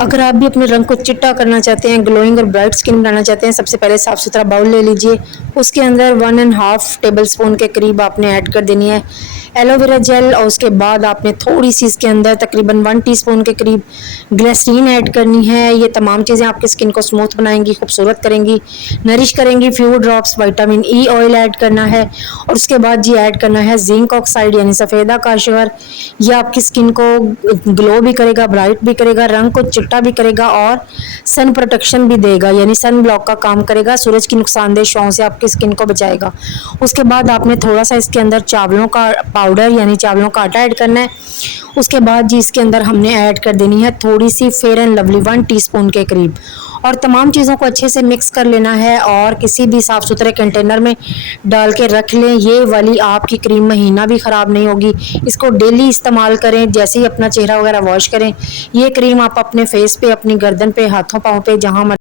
अगर आप भी अपने रंग को चिट्टा करना चाहते हैं, ग्लोइंग और ब्राइट स्किन बनाना चाहते हैं, सबसे पहले साफ सुथरा बाउल ले लीजिए। उसके अंदर 1.5 टेबल स्पून के करीब आपने ऐड कर देनी है एलोवेरा जेल, और उसके बाद आपने थोड़ी सी इसके अंदर तकरीबन 1 टीस्पून के करीब ग्लिसरीन ऐड करनी है। ये तमाम चीज़ें आपकी स्किन को स्मूथ बनाएंगी, खूबसूरत करेंगी, नरिश करेंगी। Few drops vitamin E oil add करना है, और उसके बाद जी ऐड करना है जिंक ऑक्साइड यानी सफ़ेदा का शुगर। ये आपकी स्किन को ग्लो भी करेगा, ब्राइट भी करेगा, रंग को चिट्टा भी करेगा और सन प्रोटेक्शन भी देगा, यानी सन ब्लॉक का काम करेगा, सूरज की नुकसानदेह शॉ से आपकी स्किन को बचाएगा। उसके बाद आपने थोड़ा सा इसके अंदर चावलों का पाउडर यानी चावलों का आटा ऐड करना है। उसके बाद जी इसके अंदर हमने ऐड कर देनी है थोड़ी सी फेयर एंड लवली 1 टीस्पून के करीब, और तमाम चीज़ों को अच्छे से मिक्स कर लेना है और किसी भी साफ़ सुथरे कंटेनर में डाल के रख लें। ये वाली आपकी क्रीम महीना भी ख़राब नहीं होगी। इसको डेली इस्तेमाल करें, जैसे ही अपना चेहरा वगैरह वॉश करें। ये क्रीम आप अपने फेस पे, अपनी गर्दन पे, हाथों पाँव पे, जहाँ